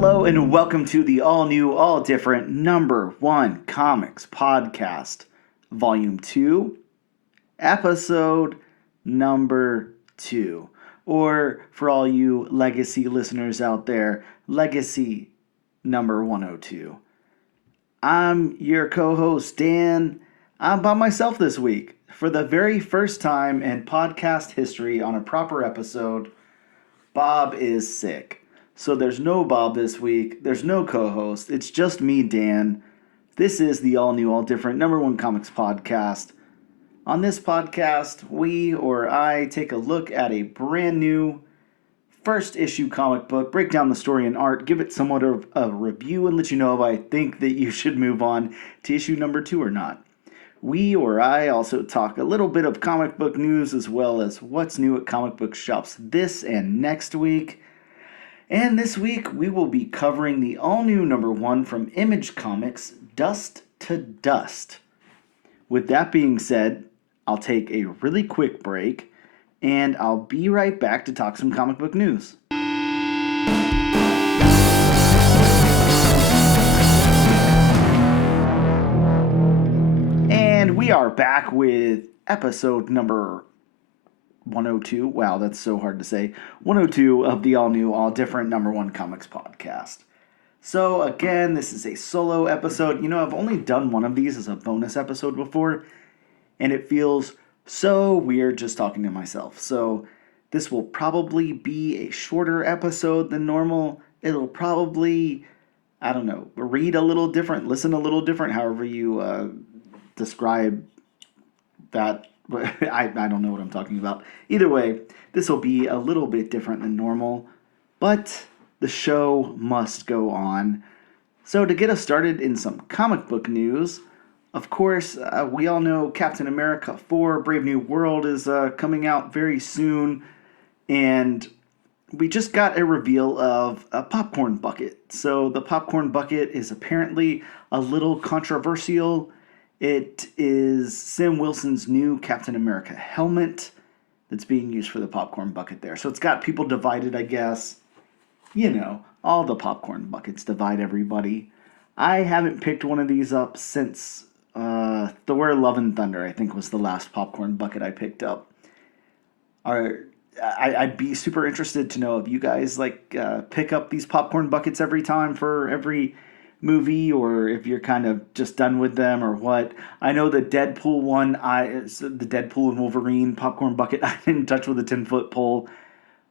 Hello and welcome to the all new, all different number one comics podcast, volume 2, episode number 2. Or for all you legacy listeners out there, legacy number 102. I'm your co-host Dan. I'm by myself this week. For the very first time in podcast history on a proper episode, Bob is sick. So there's no Bob this week. There's no co-host. It's just me, Dan. This is the all new, all different number one comics podcast. On this podcast, we or I take a look at a brand new first issue comic book, break down the story and art, give it somewhat of a review, and let you know if I think that you should move on to issue number 2 or not. We or I also talk a little bit of comic book news as well as what's new at comic book shops this and next week. And this week we will be covering the all-new number 1 from Image Comics, Dust to Dust. With that being said, I'll take a really quick break, and I'll be right back to talk some comic book news. And we are back with episode number 102. Wow, that's so hard to say. 102 of the all-new, all-different number one comics podcast. So again, this is a solo episode. You know, I've only done one of these as a bonus episode before, and it feels so weird just talking to myself. So this will probably be a shorter episode than normal. It'll probably, I don't know, read a little different, listen a little different, however you describe that. I don't know what I'm talking about. Either way, this will be a little bit different than normal, but the show must go on. So to get us started in some comic book news, of course, we all know Captain America 4 Brave New World is coming out very soon, and we just got a reveal of a popcorn bucket. So the popcorn bucket is apparently a little controversial. It is Sam Wilson's new Captain America helmet that's being used for the popcorn bucket there. So it's got people divided, I guess. You know, all the popcorn buckets divide everybody. I haven't picked one of these up since Thor Love and Thunder, I think, was the last popcorn bucket I picked up. I'd be super interested to know if you guys pick up these popcorn buckets every time for every movie, or if you're kind of just done with them or what. I know the Deadpool one, the Deadpool and Wolverine popcorn bucket, I didn't touch with a 10-foot pole.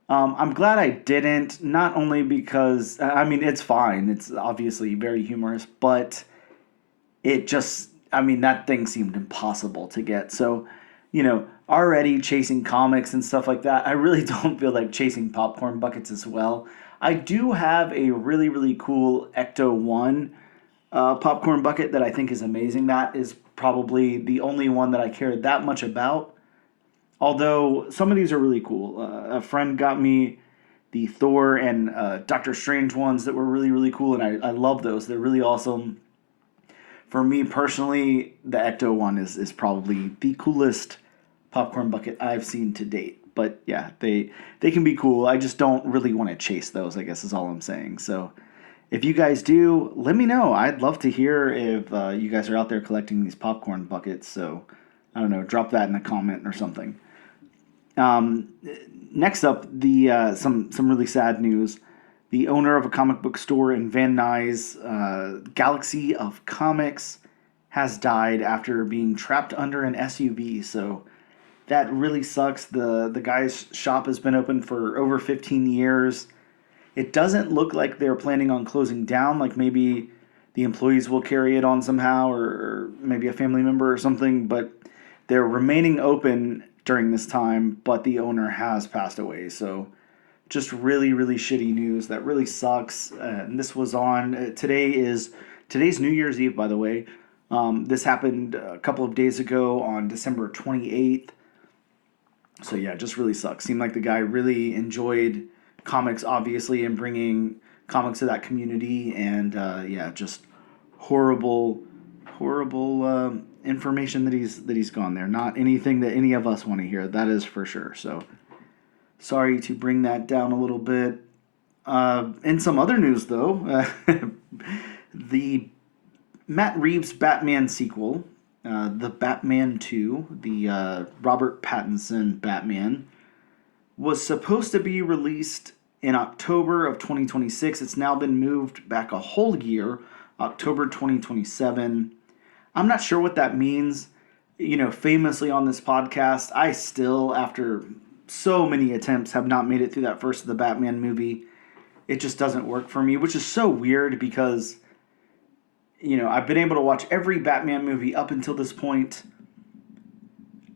I'm glad I didn't, not only because, I mean, it's fine. It's obviously very humorous, but it just, I mean, that thing seemed impossible to get. So, you know, already chasing comics and stuff like that, I really don't feel like chasing popcorn buckets as well. I do have a really, really cool Ecto-1 popcorn bucket that I think is amazing. That is probably the only one that I care that much about. Although some of these are really cool. A friend got me the Thor and Doctor Strange ones that were really, really cool, and I love those. They're really awesome. For me personally, the Ecto-1 is probably the coolest popcorn bucket I've seen to date. But yeah, they can be cool. I just don't really want to chase those, I guess is all I'm saying. So if you guys do, let me know. I'd love to hear if you guys are out there collecting these popcorn buckets. So I don't know, drop that in a comment or something. Next up, the some really sad news. The owner of a comic book store in Van Nuys Galaxy of Comics has died after being trapped under an SUV. So that really sucks. The guy's shop has been open for over 15 years. It doesn't look like they're planning on closing down. Like maybe the employees will carry it on somehow, or maybe a family member or something. But they're remaining open during this time, but the owner has passed away. So just really, really shitty news. That really sucks. And this was on, today's New Year's Eve, by the way. This happened a couple of days ago on December 28th. So yeah, it just really sucks. Seemed like the guy really enjoyed comics, obviously, and bringing comics to that community. And yeah, just horrible information that he's gone there. Not anything that any of us want to hear. That is for sure. So sorry to bring that down a little bit. In some other news, though, the Matt Reeves Batman sequel, the Batman 2, the Robert Pattinson Batman, was supposed to be released in October of 2026. It's now been moved back a whole year, October 2027. I'm not sure what that means. Famously on this podcast, I still, after so many attempts, have not made it through that first of the Batman movie. It just doesn't work for me, which is so weird because, I've been able to watch every Batman movie up until this point.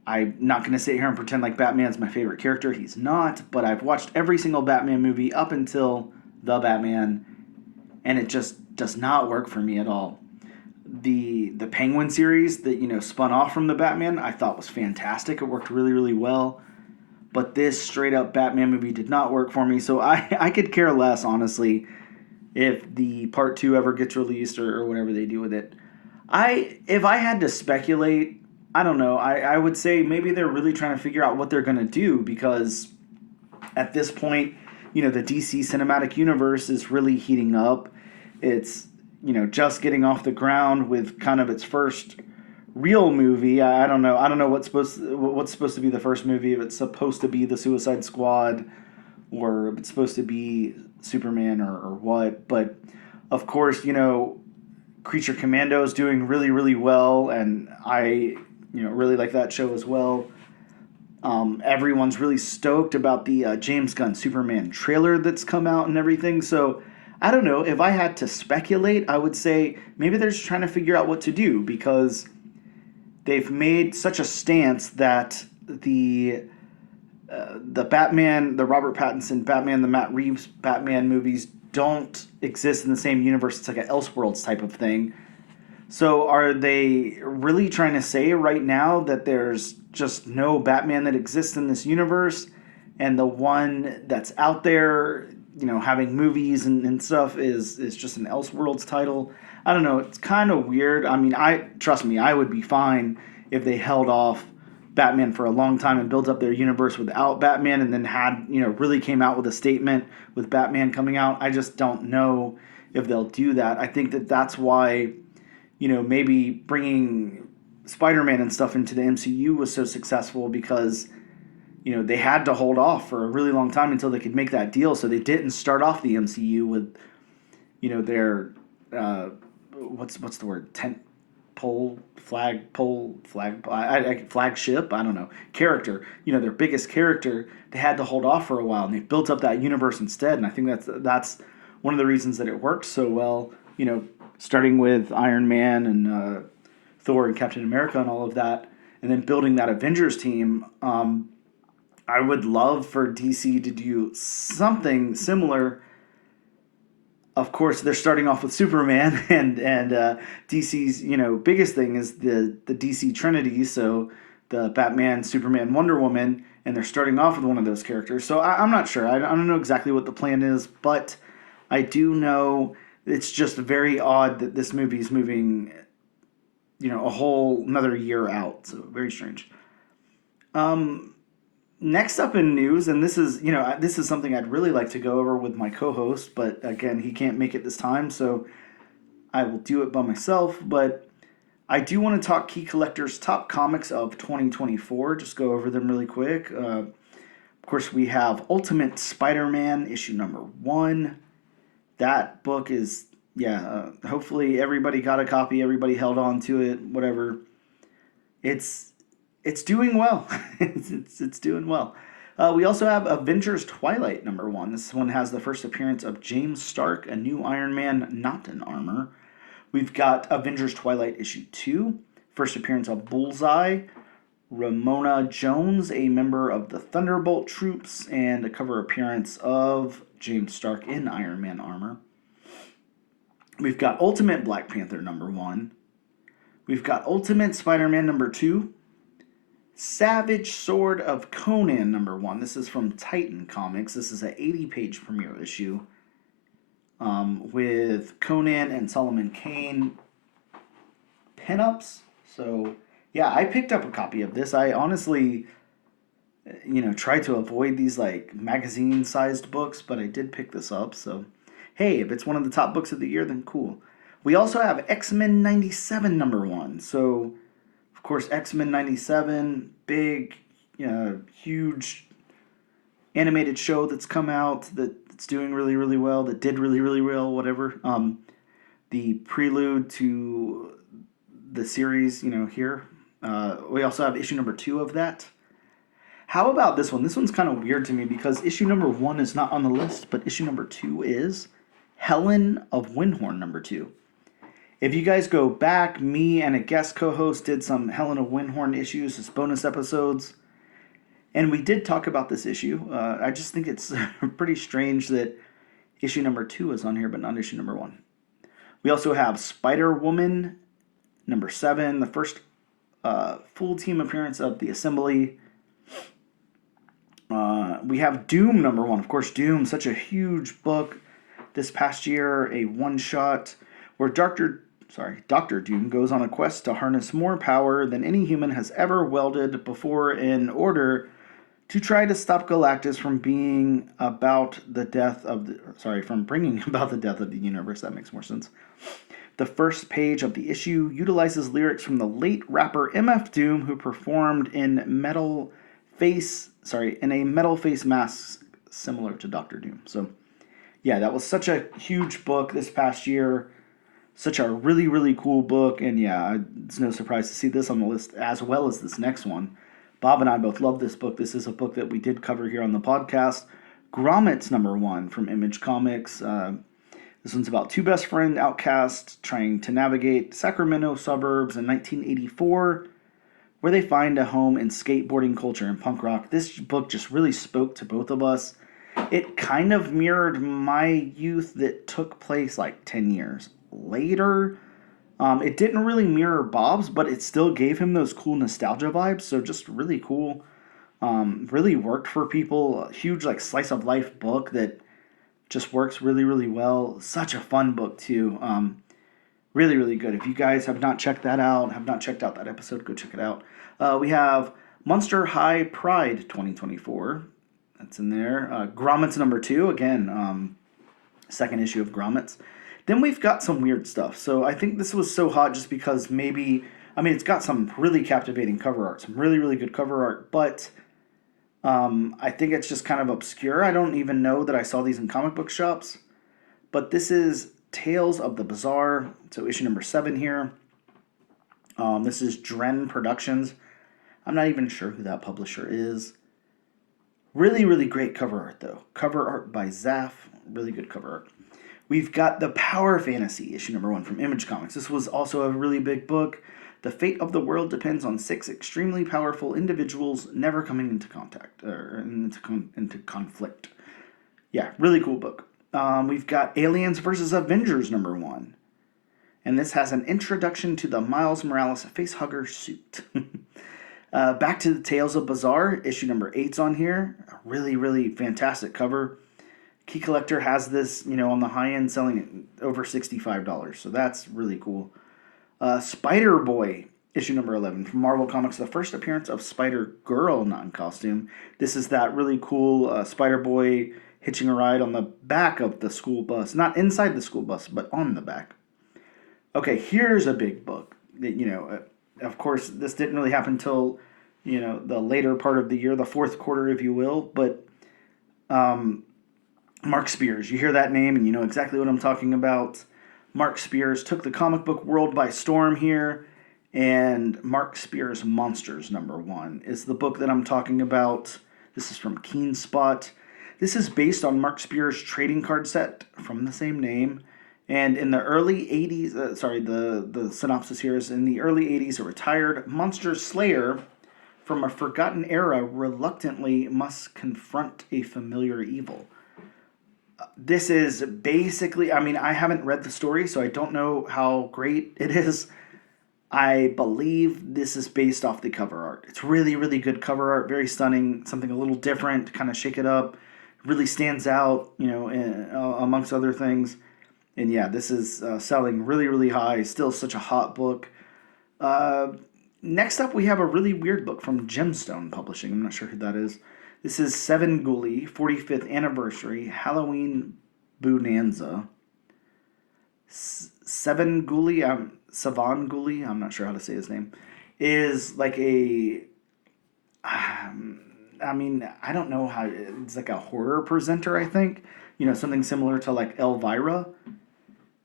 I'm not going to sit here and pretend like Batman's my favorite character. He's not, but I've watched every single Batman movie up until The Batman, and it just does not work for me at all. The Penguin series that, spun off from The Batman, I thought was fantastic. It worked really, really well. But this straight up Batman movie did not work for me, so I could care less, honestly, if the part 2 ever gets released or whatever they do with it. If I had to speculate, I don't know. I would say maybe they're really trying to figure out what they're going to do, because at this point, the DC Cinematic Universe is really heating up. It's, just getting off the ground with kind of its first real movie. I don't know. I don't know what's supposed to be the first movie, if it's supposed to be the Suicide Squad or if it's supposed to be Superman or what. But of course, Creature Commando is doing really, really well, and I really like that show as well. Everyone's really stoked about the James Gunn Superman trailer that's come out and everything. So I don't know. If I had to speculate, I would say maybe they're just trying to figure out what to do, because they've made such a stance that the Batman, the Robert Pattinson Batman, the Matt Reeves Batman movies don't exist in the same universe. It's like an Elseworlds type of thing. So are they really trying to say right now that there's just no Batman that exists in this universe, and the one that's out there, having movies and stuff is just an Elseworlds title? I don't know. It's kind of weird. I mean, trust me, I would be fine if they held off Batman for a long time and built up their universe without Batman, and then had, really came out with a statement with Batman coming out. I just don't know if they'll do that. I think that's why, maybe bringing Spider-Man and stuff into the MCU was so successful, because, they had to hold off for a really long time until they could make that deal. So they didn't start off the MCU with, their, what's the word? Flagship, I don't know, character, their biggest character. They had to hold off for a while, and they built up that universe instead. And I think that's one of the reasons that it worked so well, starting with Iron Man and Thor and Captain America and all of that, and then building that Avengers team. I would love for DC to do something similar. Of course, they're starting off with Superman, and DC's biggest thing is the DC Trinity. So the Batman, Superman, Wonder Woman, and they're starting off with one of those characters. So I'm not sure. I don't know exactly what the plan is, but I do know it's just very odd that this movie is moving, a whole another year out. So very strange. Next up in news, and this is something I'd really like to go over with my co-host, but again, he can't make it this time, so I will do it by myself. But I do want to talk Key Collector's top comics of 2024. Just go over them really quick. Of course, we have Ultimate Spider-Man issue number 1. That book is, hopefully everybody got a copy, everybody held on to it, whatever. It's doing well. it's doing well. We also have Avengers Twilight number 1. This one has the first appearance of James Stark, a new Iron Man not in armor. We've got Avengers Twilight issue 2, first appearance of Bullseye, Ramona Jones, a member of the Thunderbolt troops, and a cover appearance of James Stark in Iron Man armor. We've got Ultimate Black Panther number 1. We've got Ultimate Spider-Man number 2. Savage Sword of Conan number 1. This is from Titan Comics. This is an 80-page premiere issue with Conan and Solomon Kane pinups. So, yeah, I picked up a copy of this. I honestly, try to avoid these like magazine-sized books, but I did pick this up. So, hey, if it's one of the top books of the year, then cool. We also have X-Men 97 #1. So, of course, X-Men 97, big, huge animated show that's come out that's doing really, really well, that did really, really well, whatever. The prelude to the series, here. We also have issue #2 of that. How about this one? This one's kind of weird to me because issue #1 is not on the list, but issue #2 is Helen of Windhorn #2. If you guys go back, me and a guest co-host did some Helen of Windhorn issues as bonus episodes, and we did talk about this issue. I just think it's pretty strange that issue #2 is on here, but not issue #1. We also have Spider-Woman #7, the first full team appearance of the Assembly. We have Doom #1. Of course, Doom, such a huge book this past year, a one-shot where Dr. Doom goes on a quest to harness more power than any human has ever wielded before in order to try to stop Galactus from bringing about the death of the universe. That makes more sense. The first page of the issue utilizes lyrics from the late rapper MF Doom, who performed in a metal face mask similar to Doctor Doom. So, yeah, that was such a huge book this past year. Such a really, really cool book. And yeah, it's no surprise to see this on the list as well as this next one. Bob and I both love this book. This is a book that we did cover here on the podcast. Grommets #1 from Image Comics. This one's about two best friend outcasts trying to navigate Sacramento suburbs in 1984, where they find a home in skateboarding culture and punk rock. This book just really spoke to both of us. It kind of mirrored my youth that took place like 10 years later. It didn't really mirror Bob's, but it still gave him those cool nostalgia vibes. So just really cool. Really worked for people. A huge like slice of life book that just works really, really well. Such a fun book too. Really, really good. If you guys have not checked that out, have not checked out that episode, go check it out. We have Monster High Pride 2024. That's in there. Grommets #2. Again, second issue of Grommets. Then we've got some weird stuff. So I think this was so hot just because it's got some really captivating cover art. Some really, really good cover art. But I think it's just kind of obscure. I don't even know that I saw these in comic book shops. But this is Tales of the Bizarre. So issue #7 here. This is Dren Productions. I'm not even sure who that publisher is. Really, really great cover art, though. Cover art by Zaf. Really good cover art. We've got The Power Fantasy, issue #1 from Image Comics. This was also a really big book. The fate of the world depends on 6 extremely powerful individuals never coming into contact, or into conflict. Yeah, really cool book. We've got Aliens vs. Avengers #1. And this has an introduction to the Miles Morales facehugger suit. Back to the Tales of Bizarre, issue #8's on here. A really, really fantastic cover. Key Collector has this, on the high end, selling it over $65. So that's really cool. Spider-Boy, issue #11 from Marvel Comics. The first appearance of Spider-Girl, not in costume. This is that really cool Spider-Boy hitching a ride on the back of the school bus. Not inside the school bus, but on the back. Okay, here's a big book. That, of course, this didn't really happen until, the later part of the year, the fourth quarter, if you will. But Mark Spears, you hear that name and you know exactly what I'm talking about. Mark Spears took the comic book world by storm here. And Mark Spears' Monsters #1 is the book that I'm talking about. This is from Keen Spot. This is based on Mark Spears' trading card set from the same name. And in the early 80s, the synopsis here is, in the early 80s, a retired monster slayer from a forgotten era reluctantly must confront a familiar evil. This is basically, I haven't read the story, so I don't know how great it is. I believe this is based off the cover art. It's really, really good cover art, very stunning, something a little different to kind of shake it up. Really stands out, amongst other things. And yeah, this is selling really, really high. Still such a hot book. Next up, we have a really weird book from Gemstone Publishing. I'm not sure who that is. This is Seven Ghoulie, 45th Anniversary Halloween Bonanza. Seven Ghoulie, Savan Ghoulie, I'm not sure how to say his name, is like a. I mean, I don't know how. It's like a horror presenter, I think. Something similar to like Elvira.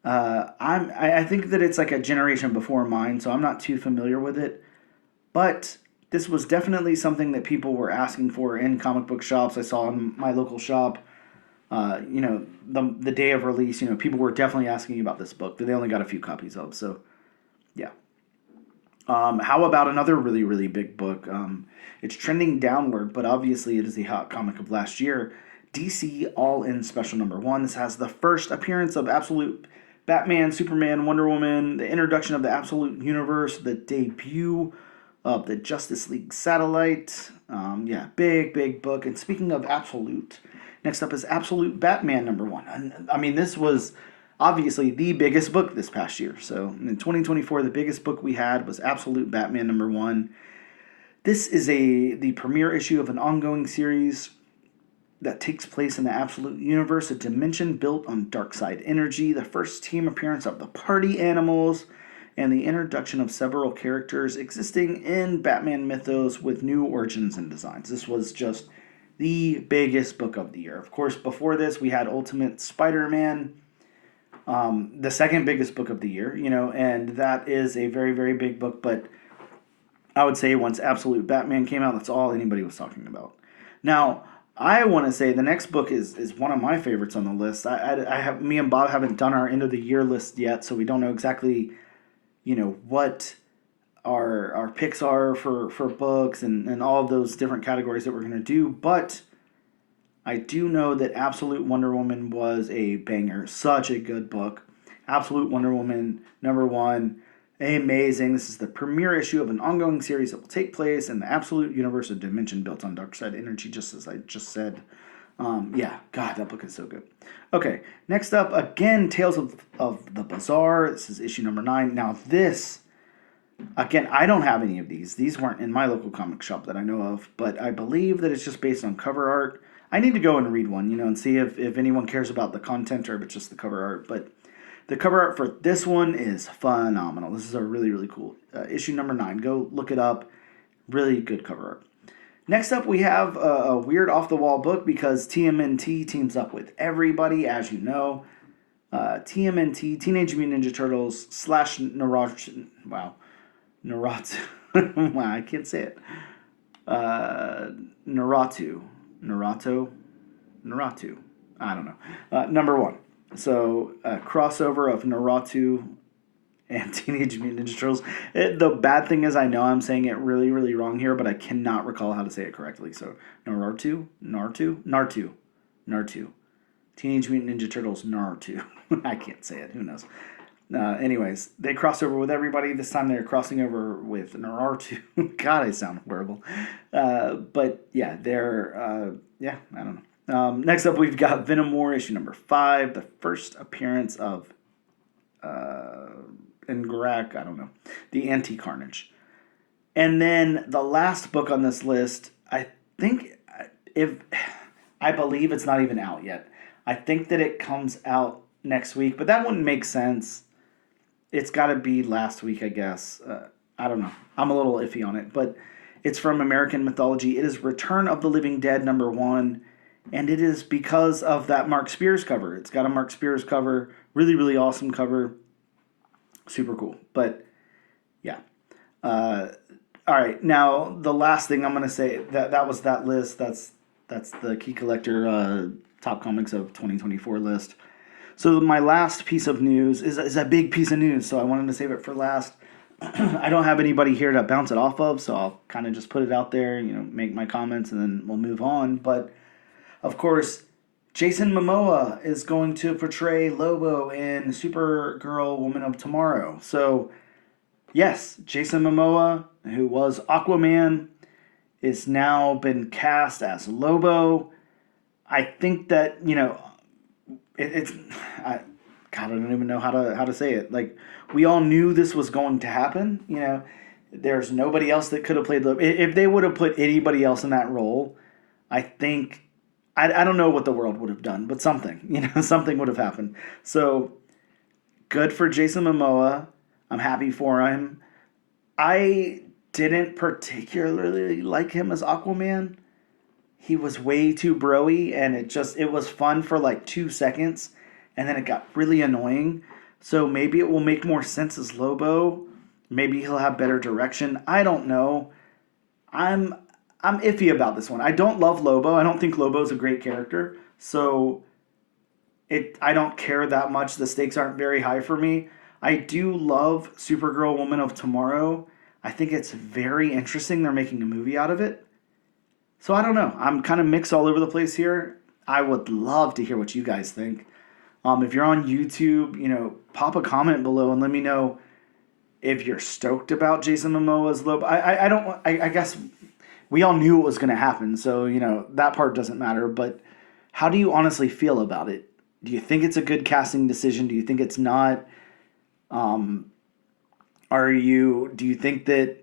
I think that it's like a generation before mine, so I'm not too familiar with it. But this was definitely something that people were asking for in comic book shops. I saw in my local shop. The day of release, people were definitely asking about this book that they only got a few copies of. So, yeah. How about another really, really big book? It's trending downward, but obviously it is the hot comic of last year. DC All In Special Number 1. This has the first appearance of Absolute Batman, Superman, Wonder Woman, the introduction of the Absolute Universe, the debut of the Justice League Satellite. Big, big book. And speaking of Absolute, next up is Absolute Batman number 1. I mean, this was obviously the biggest book this past year. So in 2024, the biggest book we had was Absolute Batman number 1. This is the premiere issue of an ongoing series that takes place in the Absolute Universe, a dimension built on Darkseid energy, the first team appearance of the Party Animals, and the introduction of several characters existing in Batman mythos with new origins and designs. This was just the biggest book of the year. Of course, before this, we had Ultimate Spider-Man, the second biggest book of the year, and that is a very, very big book, but I would say once Absolute Batman came out, that's all anybody was talking about. Now, I want to say the next book is one of my favorites on the list. Me and Bob haven't done our end of the year list yet, so we don't know exactly, what our picks are for books and all of those different categories that we're going to do. But I do know that Absolute Wonder Woman was a banger. Such a good book. Absolute Wonder Woman number 1. Amazing. This is the premiere issue of an ongoing series that will take place in the Absolute Universe, a dimension built on Darkseid energy, just as I just said. God, that book is so good. Okay, next up, again, Tales of the Bazaar. This is issue number 9. Now this, again, I don't have any of these. These weren't in my local comic shop that I know of, but I believe that it's just based on cover art. I need to go and read one, and see if anyone cares about the content or if it's just the cover art, but the cover art for this one is phenomenal. This is a really, really cool issue number 9. Go look it up. Really good cover art. Next up, we have a weird off-the-wall book because TMNT teams up with everybody, as you know. TMNT, Teenage Mutant Ninja Turtles / Naruto. Wow. Naruto. Wow, I can't say it. Naruto. I don't know. Number 1. So, a crossover of Naruto and Teenage Mutant Ninja Turtles. The bad thing is I know I'm saying it really, really wrong here, but I cannot recall how to say it correctly. So, Naruto. Teenage Mutant Ninja Turtles, Naruto. I can't say it. Who knows? Anyways, they cross over with everybody. This time they're crossing over with Naruto. God, I sound horrible. But yeah, I don't know. Next up, we've got Venom War, issue number 5, the first appearance of Ngrak, I don't know, the Anti-Carnage. And then the last book on this list, I believe it's not even out yet. I think that it comes out next week, but that wouldn't make sense. It's got to be last week, I guess. I don't know. I'm a little iffy on it, but it's from American Mythology. It is Return of the Living Dead number 1. And it is because of that Mark Spears cover. It's got a Mark Spears cover. Really, really awesome cover. Super cool. But, yeah. All right. Now, the last thing I'm going to say, that was that list. That's the Key Collector Top Comics of 2024 list. So my last piece of news is a big piece of news, so I wanted to save it for last. I don't have anybody here to bounce it off of, so I'll kind of just put it out there, make my comments, and then we'll move on. But of course, Jason Momoa is going to portray Lobo in Supergirl Woman of Tomorrow. So, yes, Jason Momoa, who was Aquaman, is now been cast as Lobo. I think that, I don't even know how to say it. Like, we all knew this was going to happen, There's nobody else that could have played Lobo. If they would have put anybody else in that role, I think I don't know what the world would have done, but something, something would have happened. So good for Jason Momoa. I'm happy for him. I didn't particularly like him as Aquaman. He was way too broy, and it was fun for like 2 seconds, and then it got really annoying. So maybe it will make more sense as Lobo. Maybe he'll have better direction. I don't know. I'm I'm iffy about this one. I don't love Lobo. I don't think Lobo's a great character. So I don't care that much. The stakes aren't very high for me. I do love Supergirl Woman of Tomorrow. I think it's very interesting they're making a movie out of it. So I don't know. I'm kind of mixed all over the place here. I would love to hear what you guys think. If you're on YouTube, pop a comment below and let me know if you're stoked about Jason Momoa's Lobo. I don't. I guess we all knew it was going to happen, so that part doesn't matter. But how do you honestly feel about it? Do you think it's a good casting decision? Do you think it's not? Do you think that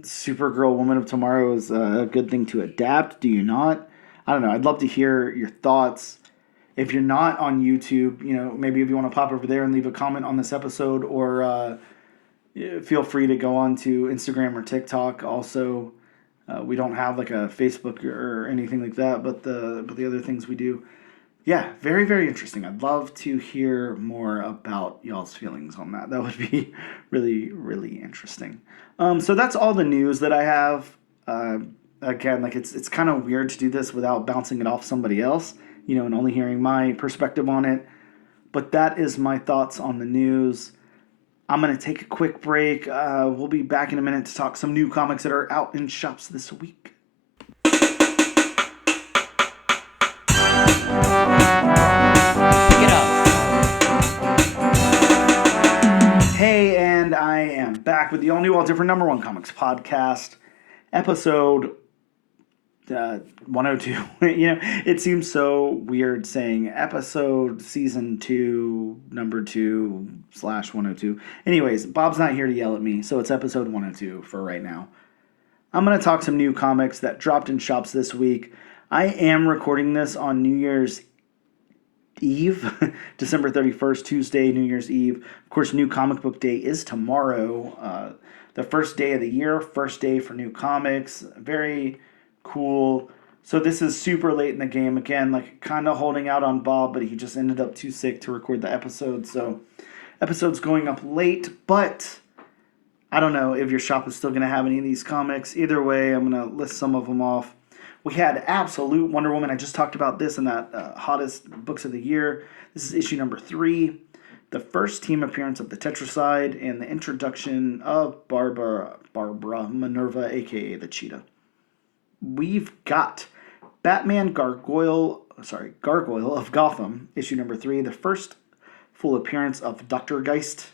Supergirl Woman of Tomorrow is a good thing to adapt? Do you not? I don't know. I'd love to hear your thoughts. If you're not on YouTube, maybe if you want to pop over there and leave a comment on this episode, or feel free to go on to Instagram or TikTok. Also, we don't have like a Facebook or anything like that, but the other things we do. Yeah, very, very interesting. I'd love to hear more about y'all's feelings on that. That would be really, really interesting. So that's all the news that I have. Again, like it's kind of weird to do this without bouncing it off somebody else, and only hearing my perspective on it. But that is my thoughts on the news. I'm going to take a quick break. We'll be back in a minute to talk some new comics that are out in shops this week. Hey, and I am back with the all new, all different number one comics podcast, episode 102. It seems so weird saying episode season 2, number 2/102. Anyways, Bob's not here to yell at me, so it's episode 102 for right now. I'm going to talk some new comics that dropped in shops this week. I am recording this on New Year's Eve, December 31st, Tuesday, New Year's Eve. Of course, New Comic Book Day is tomorrow. The first day of the year, first day for new comics. Very cool. So this is super late in the game. Again, like kind of holding out on Bob, but he just ended up too sick to record the episode. So episode's going up late, but I don't know if your shop is still going to have any of these comics. Either way, I'm going to list some of them off. We had Absolute Wonder Woman. I just talked about this in that hottest books of the year. This is issue number 3. The first team appearance of the Tetracide and the introduction of Barbara Minerva, a.k.a. the Cheetah. We've got Batman Gargoyle of Gotham, issue number 3. The first full appearance of Dr. Geist.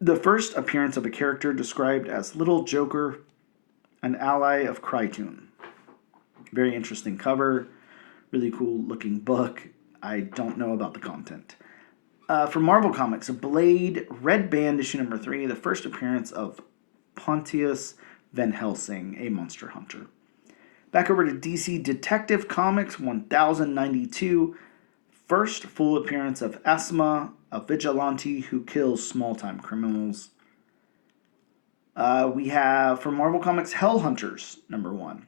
The first appearance of a character described as Little Joker, an ally of Krytoon. Very interesting cover. Really cool looking book. I don't know about the content. For Marvel Comics, Blade Red Band, issue number 3. The first appearance of Pontius Van Helsing, a monster hunter. Back over to DC Detective Comics 1092. First full appearance of Asma, a vigilante who kills small-time criminals. We have, from Marvel Comics, Hell Hunters, number 1.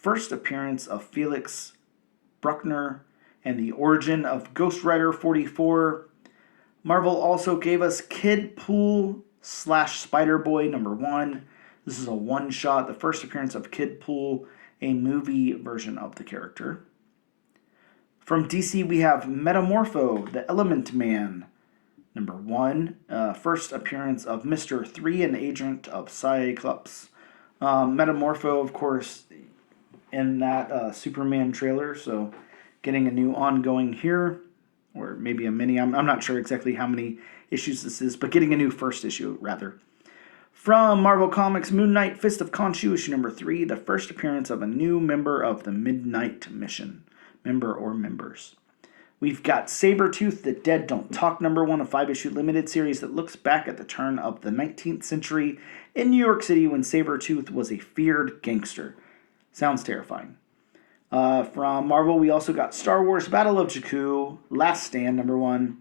First appearance of Felix Bruckner and the origin of Ghost Rider 44. Marvel also gave us Kidpool / Spider-Boy, number 1. This is a one-shot, the first appearance of Kidpool, a movie version of the character. From DC, we have Metamorpho, the Element Man, number 1. First appearance of Mr. 3, an agent of Cyclops. Metamorpho, of course, in that Superman trailer, so getting a new ongoing here, or maybe a mini. I'm not sure exactly how many issues this is, but getting a new first issue, rather. From Marvel Comics, Moon Knight, Fist of Khonshu, issue number 3, the first appearance of a new member of the Midnight Mission. Member or members. We've got Sabretooth, The Dead Don't Talk, #1, a 5-issue limited series that looks back at the turn of the 19th century in New York City when Sabretooth was a feared gangster. Sounds terrifying. From Marvel, we also got Star Wars Battle of Jakku, Last Stand, #1.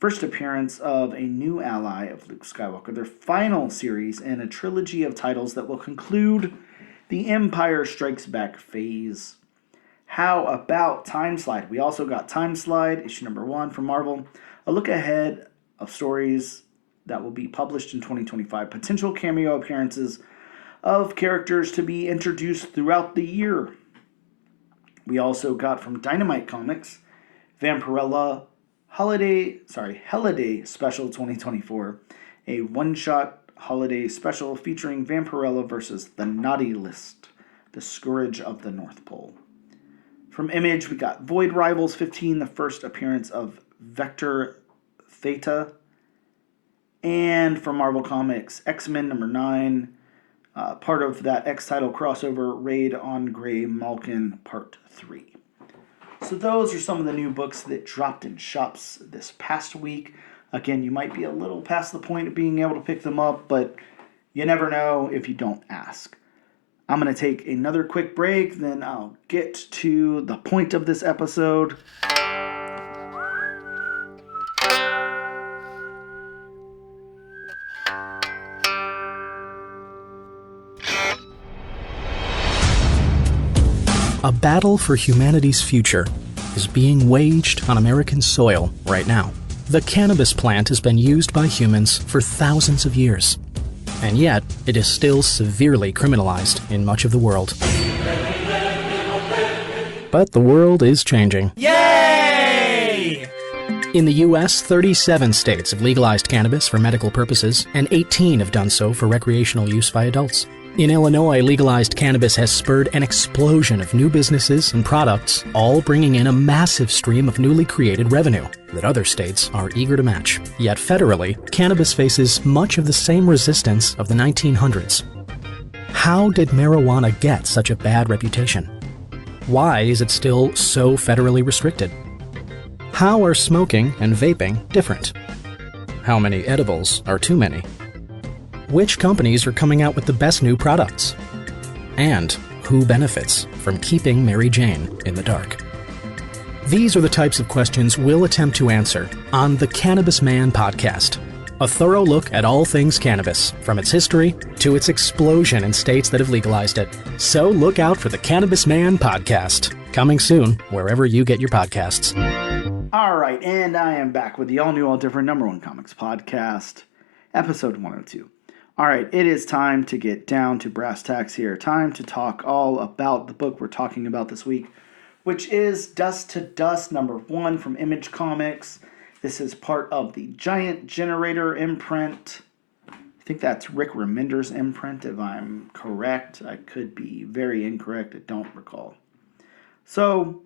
First appearance of a new ally of Luke Skywalker. Their final series in a trilogy of titles that will conclude the Empire Strikes Back phase. How about Time Slide? We also got Time Slide, issue #1 from Marvel. A look ahead of stories that will be published in 2025. Potential cameo appearances of characters to be introduced throughout the year. We also got from Dynamite Comics, Vampirella Holiday Special 2024, a one-shot holiday special featuring Vampirella versus the Naughty List, the Scourge of the North Pole. From Image, we got Void Rivals 15, the first appearance of Vector Theta. And from Marvel Comics, X-Men #9, part of that X-Title crossover, Raid on Grey Malkin Part 3. So those are some of the new books that dropped in shops this past week. Again, you might be a little past the point of being able to pick them up, but you never know if you don't ask. I'm going to take another quick break, then I'll get to the point of this episode. A battle for humanity's future is being waged on American soil right now. The cannabis plant has been used by humans for thousands of years, and yet it is still severely criminalized in much of the world. But the world is changing. Yay! In the U.S., 37 states have legalized cannabis for medical purposes, and 18 have done so for recreational use by adults. In Illinois, legalized cannabis has spurred an explosion of new businesses and products, all bringing in a massive stream of newly created revenue that other states are eager to match. Yet federally, cannabis faces much of the same resistance of the 1900s. How did marijuana get such a bad reputation? Why is it still so federally restricted? How are smoking and vaping different? How many edibles are too many? Which companies are coming out with the best new products? And who benefits from keeping Mary Jane in the dark? These are the types of questions we'll attempt to answer on the Cannabis Man podcast. A thorough look at all things cannabis, from its history to its explosion in states that have legalized it. So look out for the Cannabis Man podcast, coming soon wherever you get your podcasts. All right, and I am back with the all-new, all-different #1 Comics podcast, episode 102. All right, it is time to get down to brass tacks here. Time to talk all about the book we're talking about this week, which is Dust to Dust #1 from Image Comics. This is part of the Giant Generator imprint. I think that's Rick Remender's imprint, if I'm correct. I could be very incorrect. I don't recall. So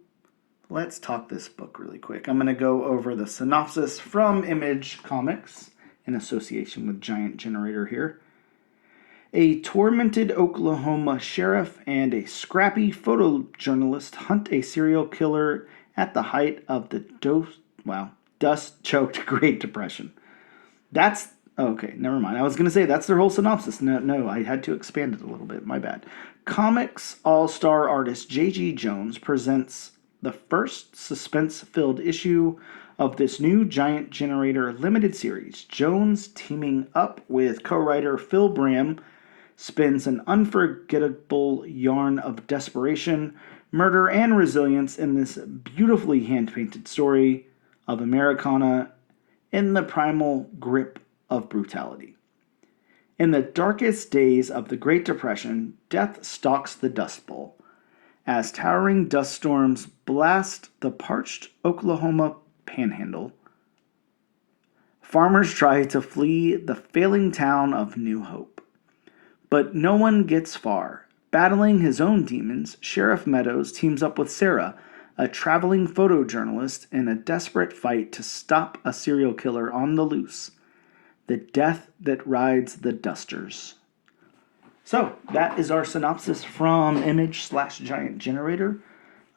let's talk this book really quick. I'm going to go over the synopsis from Image Comics in association with Giant Generator here. A tormented Oklahoma sheriff and a scrappy photojournalist hunt a serial killer at the height of the dust-choked Great Depression. Okay, never mind. I was going to say that's their whole synopsis. No, I had to expand it a little bit. My bad. Comics all-star artist J.G. Jones presents the first suspense-filled issue of this new Giant Generator limited series. Jones, teaming up with co-writer Phil Bram, spins an unforgettable yarn of desperation, murder, and resilience in this beautifully hand-painted story of Americana in the primal grip of brutality. In the darkest days of the Great Depression, death stalks the Dust Bowl as towering dust storms blast the parched Oklahoma panhandle. Farmers try to flee the failing town of New Hope, but no one gets far. Battling his own demons, Sheriff Meadows teams up with Sarah, a traveling photojournalist, in a desperate fight to stop a serial killer on the loose. The death that rides the dusters. So, that is our synopsis from Image /Giant Generator.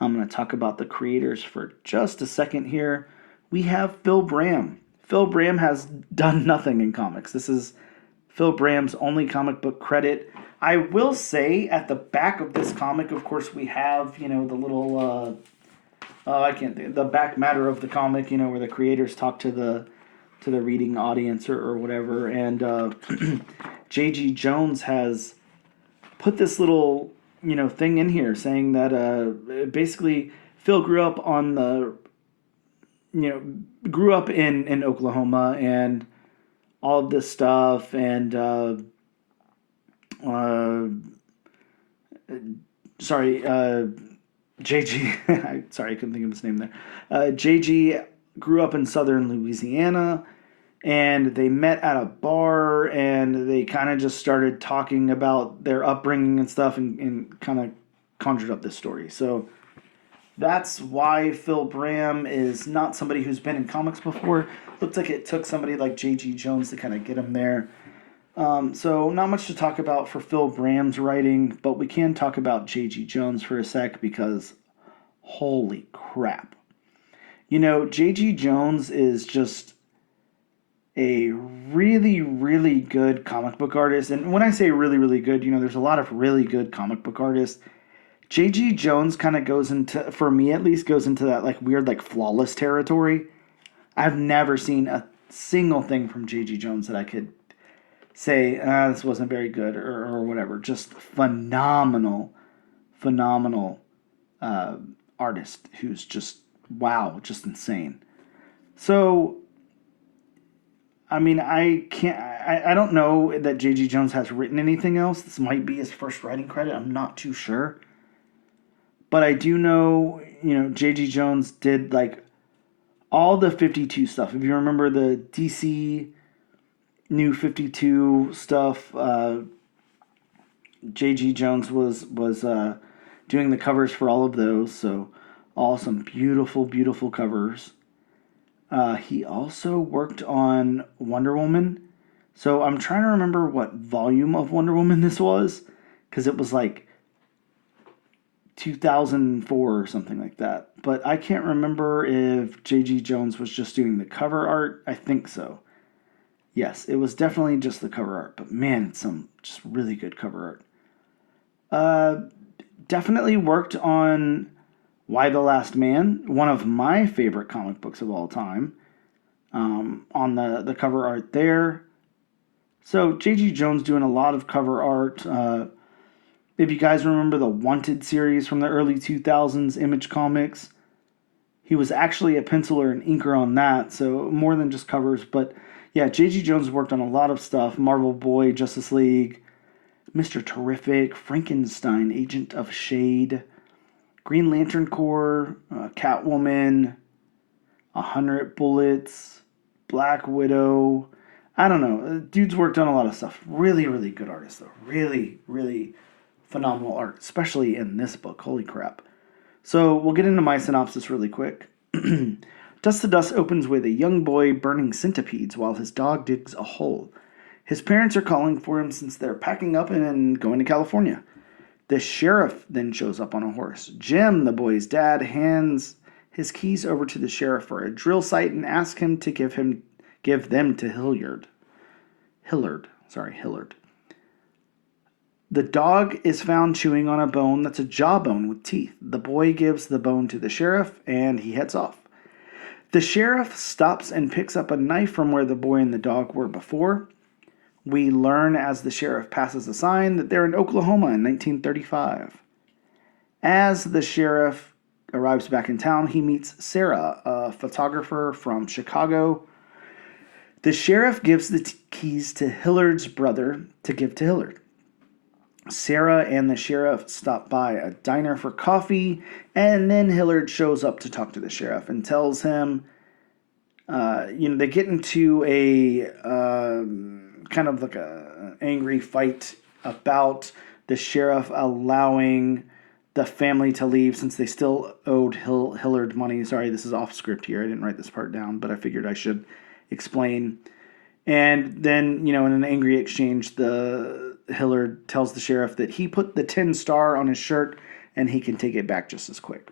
I'm going to talk about the creators for just a second here. We have Phil Bram. Phil Bram has done nothing in comics. This is Phil Bram's only comic book credit. I will say at the back of this comic, of course, we have, the little, I can't think, the back matter of the comic, where the creators talk to the reading audience or whatever. And J.G. Jones has put this little, thing in here saying that basically Phil grew up on the, grew up in Oklahoma and all of this stuff, and JG, sorry, I couldn't think of his name there. JG grew up in southern Louisiana, and they met at a bar, and they kind of just started talking about their upbringing and stuff, and kind of conjured up this story. So that's why Phil Bram is not somebody who's been in comics before. Looks like it took somebody like J.G. Jones to kind of get him there. So not much to talk about for Phil Bram's writing, but we can talk about J.G. Jones for a sec because holy crap. J.G. Jones is just a really, really good comic book artist. And when I say really, really good, there's a lot of really good comic book artists. J.G. Jones kind of goes into, for me at least, goes into that like weird, like flawless territory. I've never seen a single thing from J.G. Jones that I could say, this wasn't very good or whatever. Just phenomenal artist who's just, wow, just insane. So, I mean, I don't know that J.G. Jones has written anything else. This might be his first writing credit. I'm not too sure. But I do know, J.G. Jones did like all the 52 stuff. If you remember the DC New 52 stuff, J.G. Jones was doing the covers for all of those. So awesome, beautiful, beautiful covers. He also worked on Wonder Woman. So I'm trying to remember what volume of Wonder Woman this was, because it was like 2004 or something like that. But I can't remember if J.G. Jones was just doing the cover art. I think so. Yes, it was definitely just the cover art. But man, it's some just really good cover art. Definitely worked on Y the Last Man, one of my favorite comic books of all time. On the cover art there. So J.G. Jones doing a lot of cover art. If you guys remember the Wanted series from the early 2000s, Image Comics, he was actually a penciler and inker on that, so more than just covers. But yeah, J.G. Jones worked on a lot of stuff. Marvel Boy, Justice League, Mr. Terrific, Frankenstein, Agent of Shade, Green Lantern Corps, Catwoman, 100 Bullets, Black Widow. I don't know. Dude's worked on a lot of stuff. Really, really good artist, though. Really, really phenomenal art, especially in this book. Holy crap. So we'll get into my synopsis really quick. Dust to Dust opens with a young boy burning centipedes while his dog digs a hole. His parents are calling for him since they're packing up and going to California. The sheriff then shows up on a horse. Jim, the boy's dad, hands his keys over to the sheriff for a drill site and asks him to give them to Hillard. The dog is found chewing on a bone that's a jawbone with teeth. The boy gives the bone to the sheriff, and he heads off. The sheriff stops and picks up a knife from where the boy and the dog were before. We learn as the sheriff passes a sign that they're in Oklahoma in 1935. As the sheriff arrives back in town, he meets Sarah, a photographer from Chicago. The sheriff gives the keys to Hillard's brother to give to Hillard. Sarah and the sheriff stop by a diner for coffee, and then Hillard shows up to talk to the sheriff and tells him, they get into a kind of like a angry fight about the sheriff allowing the family to leave since they still owed Hillard money. Sorry, this is off script here. I didn't write this part down, but I figured I should explain. And then, in an angry exchange, the Hillard tells the sheriff that he put the tin star on his shirt and he can take it back just as quick.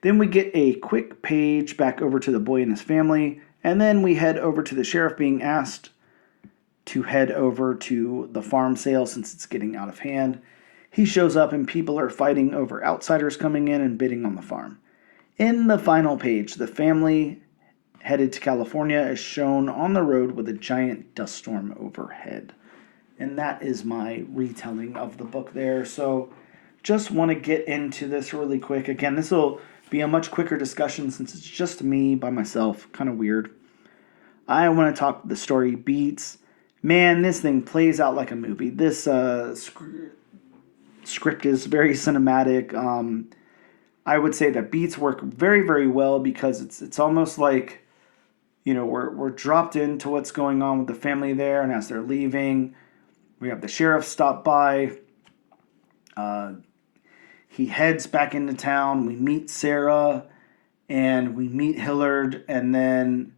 Then we get a quick page back over to the boy and his family, and then we head over to the sheriff being asked to head over to the farm sale since it's getting out of hand. He shows up and people are fighting over outsiders coming in and bidding on the farm. In the final page, the family headed to California is shown on the road with a giant dust storm overhead. And that is my retelling of the book there. So just want to get into this really quick. Again, this will be a much quicker discussion since it's just me by myself. Kind of weird. I want to talk the story beats. Man, this thing plays out like a movie. This script is very cinematic. I would say that beats work very, very well because it's almost like, you know, we're dropped into what's going on with the family there, and as they're leaving, we have the sheriff stop by. He heads back into town. We meet Sarah, and we meet Hillard, and then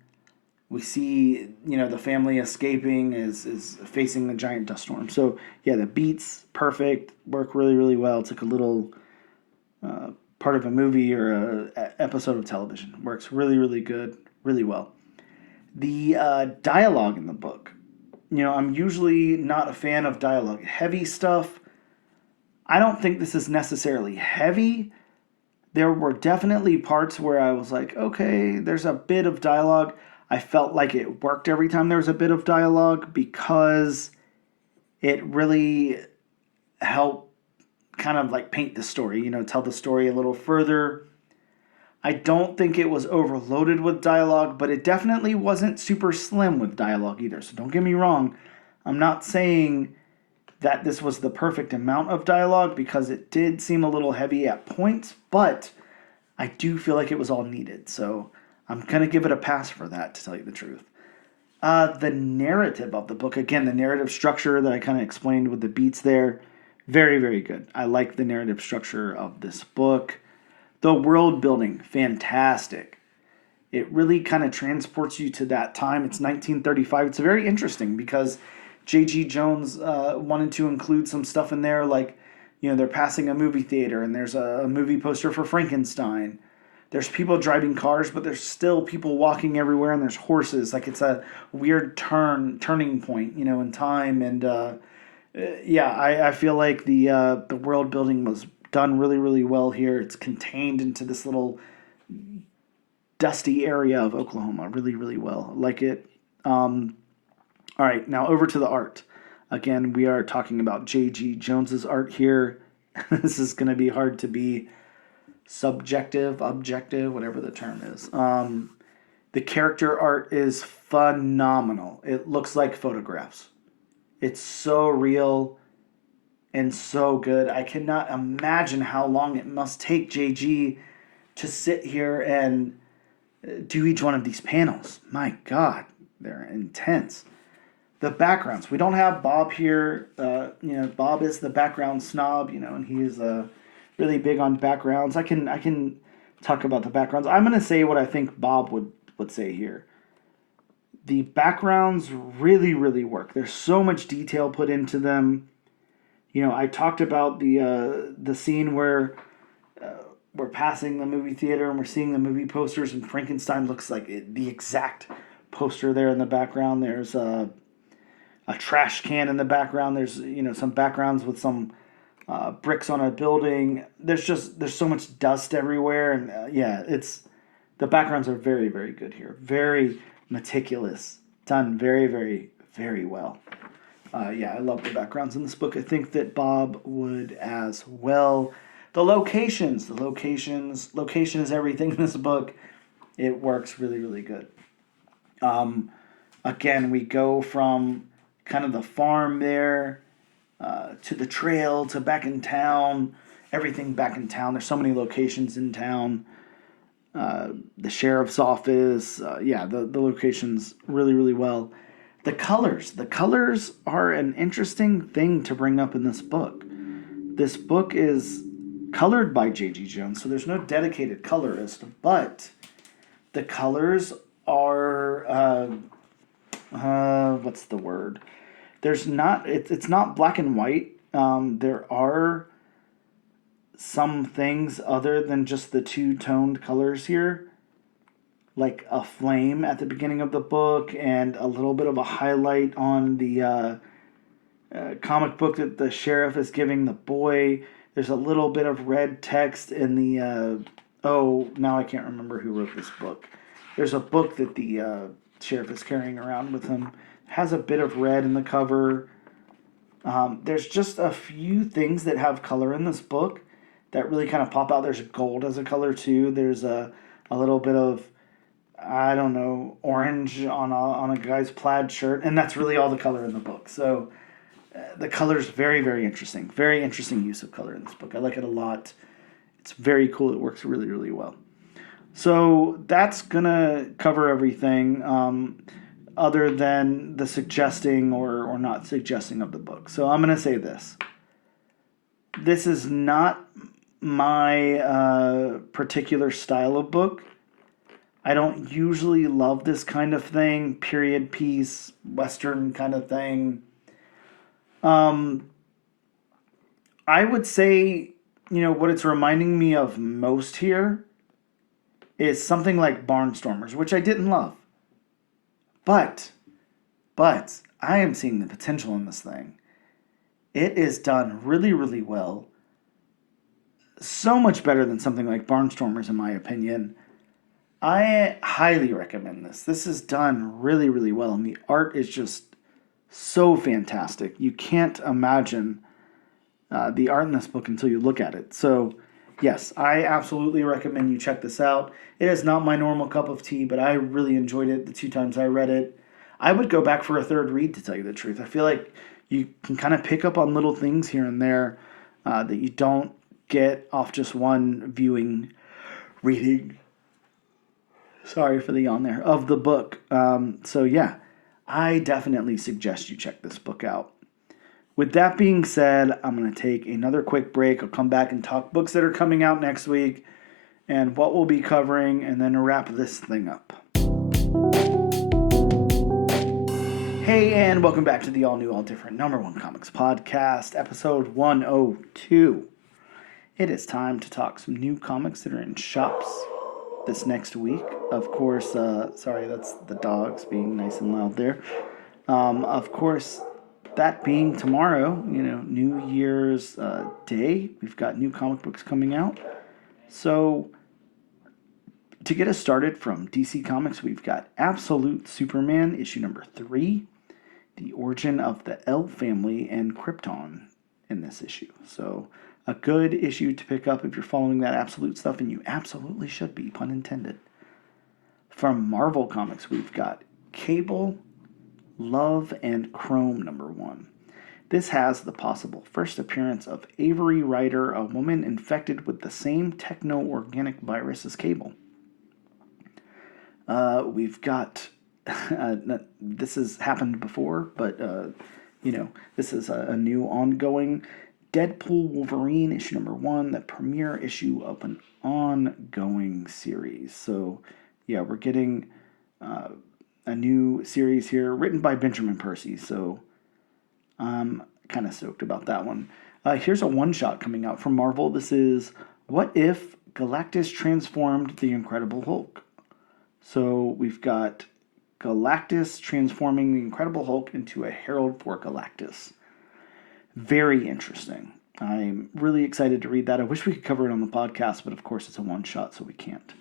we see, you know, the family escaping is facing the giant dust storm. So yeah, the beats perfect, work really, really well. It's like a little part of a movie or a episode of television. Works really, really good, really well. The dialogue in the book, you know, I'm usually not a fan of dialogue heavy stuff. I don't think this is necessarily heavy. There were definitely parts where I was like, okay, there's a bit of dialogue. I felt like it worked every time there was a bit of dialogue because it really helped kind of like paint the story, you know, tell the story a little further. I don't think it was overloaded with dialogue, but it definitely wasn't super slim with dialogue either. So don't get me wrong. I'm not saying that this was the perfect amount of dialogue because it did seem a little heavy at points, but I do feel like it was all needed. So I'm going to give it a pass for that, to tell you the truth. The narrative of the book, again, the narrative structure that I kind of explained with the beats there, very, very good. I like the narrative structure of this book. The world building, fantastic. It really kind of transports you to that time. It's 1935. It's very interesting because J.G. Jones wanted to include some stuff in there, like, you know, they're passing a movie theater and there's a movie poster for Frankenstein. There's people driving cars, but there's still people walking everywhere, and there's horses. Like, it's a weird turning point, you know, in time. And yeah, I feel like the world building was done really, really well here. It's contained into this little dusty area of Oklahoma really, really well. I like it. All right, now over to the art. Again, we are talking about J.G. Jones's art here. This is going to be hard to be subjective, objective, whatever the term is. The character art is phenomenal. It looks like photographs. It's so real and so good. I cannot imagine how long it must take JG to sit here and do each one of these panels. My God, they're intense. The backgrounds. We don't have Bob here. You know, Bob is the background snob, you know, and he is really big on backgrounds. I can talk about the backgrounds. I'm going to say what I think Bob would say here. The backgrounds really, really work. There's so much detail put into them. You know, I talked about the scene where we're passing the movie theater and we're seeing the movie posters, and Frankenstein looks like the exact poster there in the background. There's a trash can in the background. There's, you know, some backgrounds with some bricks on a building. There's so much dust everywhere, and yeah, the backgrounds are very, very good here. Very meticulous, done very, very, very well. Yeah, I love the backgrounds in this book. I think that Bob would as well. The locations. Location is everything in this book. It works really, really good. Again, we go from kind of the farm there to the trail to back in town. Everything back in town. There's so many locations in town. The sheriff's office. Yeah, the locations really, really well. The colors are an interesting thing to bring up in this book. This book is colored by J.G. Jones, so there's no dedicated colorist, but the colors are what's the word? There's not it's not black and white. There are some things other than just the two-toned colors here, like a flame at the beginning of the book and a little bit of a highlight on the comic book that the sheriff is giving the boy. There's a little bit of red text in the now I can't remember who wrote this book. There's a book that the sheriff is carrying around with him. It has a bit of red in the cover. There's just a few things that have color in this book that really kind of pop out. There's gold as a color too. There's a little bit of, I don't know, orange on a guy's plaid shirt, and that's really all the color in the book. So the color's very, very interesting. Very interesting use of color in this book. I like it a lot. It's very cool. It works really, really well. So that's going to cover everything other than the suggesting or not suggesting of the book. So I'm going to say this. This is not my particular style of book. I don't usually love this kind of thing, period piece, Western kind of thing. I would say, what it's reminding me of most here is something like Barnstormers, which I didn't love. But I am seeing the potential in this thing. It is done really, really well. So much better than something like Barnstormers, in my opinion. I highly recommend this. This is done really, really well, and the art is just so fantastic. You can't imagine the art in this book until you look at it. So, yes, I absolutely recommend you check this out. It is not my normal cup of tea, but I really enjoyed it the 2 times I read it. I would go back for a third read, to tell you the truth. I feel like you can kind of pick up on little things here and there that you don't get off just one reading. Sorry for the yawn there, of the book. So yeah, I definitely suggest you check this book out. With that being said, I'm going to take another quick break. I'll come back and talk books that are coming out next week and what we'll be covering, and then wrap this thing up. Hey, and welcome back to the all new, all different #1 Comics Podcast, episode 102. It is time to talk some new comics that are in shops this next week. Of course, sorry, that's the dogs being nice and loud there. Of course, that being tomorrow, New Year's Day, we've got new comic books coming out. So, to get us started from DC Comics, we've got Absolute Superman, issue number 3, the origin of the L family and Krypton in this issue. So, a good issue to pick up if you're following that Absolute stuff, and you absolutely should be, pun intended. From Marvel Comics, we've got Cable, Love, and Chrome number 1. This has the possible first appearance of Avery Ryder, a woman infected with the same techno-organic virus as Cable. We've got, this has happened before, but, this is a new ongoing Deadpool Wolverine issue number 1, the premiere issue of an ongoing series. So, yeah, we're getting a new series here written by Benjamin Percy. So, I'm kind of stoked about that one. Here's a one-shot coming out from Marvel. This is What If Galactus Transformed the Incredible Hulk? So, we've got Galactus transforming the Incredible Hulk into a herald for Galactus. Very interesting. I'm really excited to read that. I wish we could cover it on the podcast, but of course it's a one-shot, so we can't.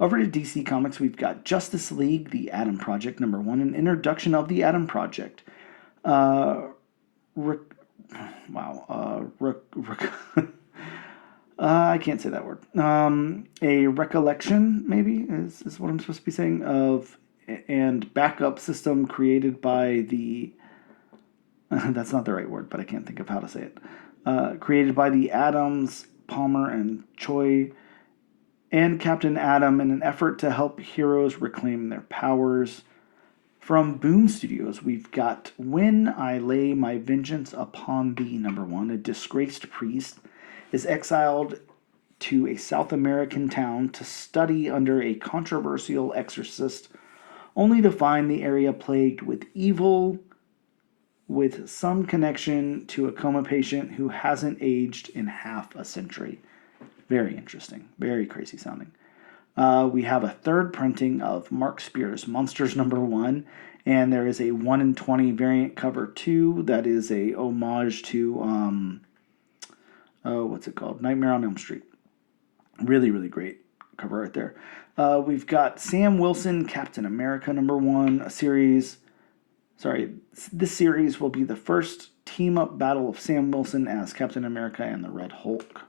Over to DC Comics, we've got Justice League, The Atom Project, number 1, an introduction of The Atom Project. I can't say that word. A recollection, maybe, is what I'm supposed to be saying, of and backup system created by the... that's not the right word, but I can't think of how to say it. Created by the Adams, Palmer, and Choi, and Captain Atom in an effort to help heroes reclaim their powers. From Boom Studios, we've got When I Lay My Vengeance Upon Thee, number 1. A disgraced priest is exiled to a South American town to study under a controversial exorcist, only to find the area plagued with evil with some connection to a coma patient who hasn't aged in half a century. Very interesting. Very crazy sounding. We have a third printing of Mark Spear's Monsters #1, and there is a 1 in 20 variant cover 2 that is a homage to, what's it called? Nightmare on Elm Street. Really, really great cover right there. We've got Sam Wilson, Captain America #1, a series. Sorry, this series will be the first team-up battle of Sam Wilson as Captain America and the Red Hulk.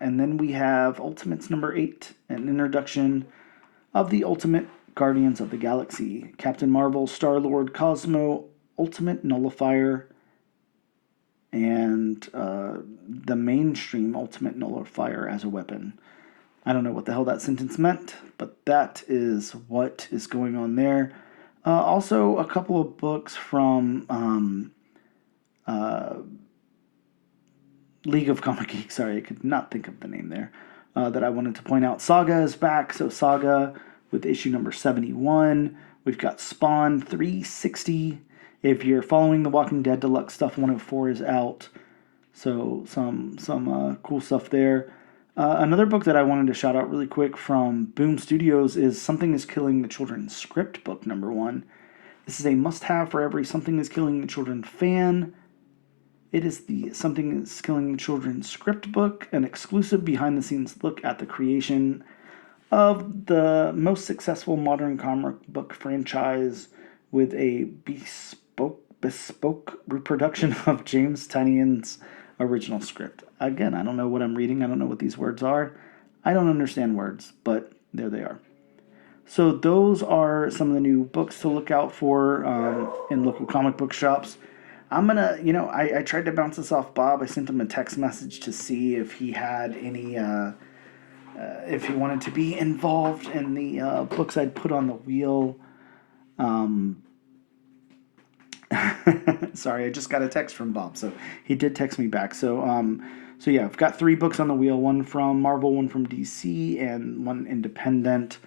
And then we have Ultimates #8, an introduction of the Ultimate Guardians of the Galaxy. Captain Marvel, Star-Lord, Cosmo, Ultimate Nullifier, and the mainstream Ultimate Nullifier as a weapon. I don't know what the hell that sentence meant, but that is what is going on there. Also, a couple of books from League of Comic Geeks. Sorry, I could not think of the name there. That I wanted to point out. Saga is back. So Saga with issue number 71. We've got Spawn 360. If you're following the Walking Dead Deluxe stuff, 104 is out. So some cool stuff there. Another book that I wanted to shout out really quick from Boom Studios is Something is Killing the Children script book #1. This is a must-have for every Something is Killing the Children fan. It is the Something is Killing the Children script book, an exclusive behind-the-scenes look at the creation of the most successful modern comic book franchise with a bespoke reproduction of James Tynion's original script. Again, I don't know what I'm reading. I don't know what these words are. I don't understand words, but there they are. So those are some of the new books to look out for in local comic book shops. I'm going to, I tried to bounce this off Bob. I sent him a text message to see if he had any, if he wanted to be involved in the books I'd put on the wheel. Sorry, I just got a text from Bob, so he did text me back. So yeah, I've got 3 books on the wheel, one from Marvel, one from DC, and one independent.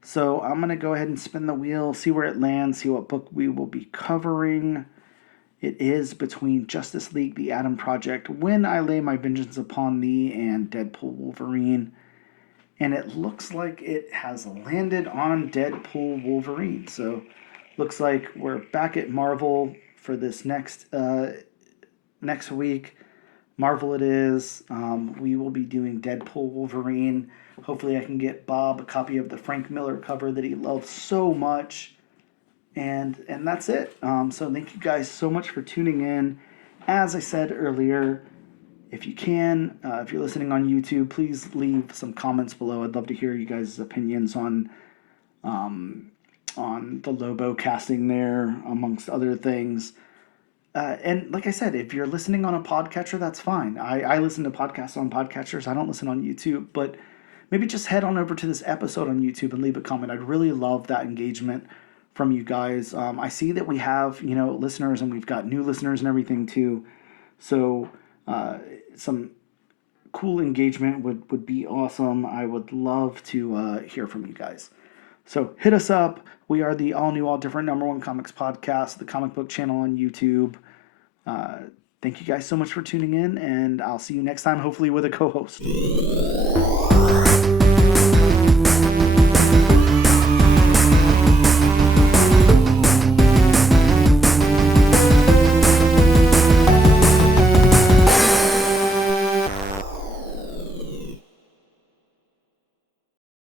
So I'm going to go ahead and spin the wheel, see where it lands, see what book we will be covering. It is between Justice League, The Atom Project, When I Lay My Vengeance Upon Thee, and Deadpool Wolverine. And it looks like it has landed on Deadpool Wolverine. So looks like we're back at Marvel for this next week. Marvel it is. We will be doing Deadpool Wolverine. Hopefully I can get Bob a copy of the Frank Miller cover that he loves so much. And that's it. So thank you guys so much for tuning in. As I said earlier, if you can, if you're listening on YouTube, please leave some comments below. I'd love to hear you guys' opinions on the Lobo casting there, amongst other things. And like I said, if you're listening on a podcatcher, that's fine. I listen to podcasts on podcatchers. I don't listen on YouTube, but maybe just head on over to this episode on YouTube and leave a comment. I'd really love that engagement from you guys. I see that we have, listeners, and we've got new listeners and everything too. So some cool engagement would be awesome. I would love to hear from you guys. So hit us up. We are the all new, all different #1 comics podcast, the comic book channel on YouTube. Thank you guys so much for tuning in, and I'll see you next time, hopefully with a co-host.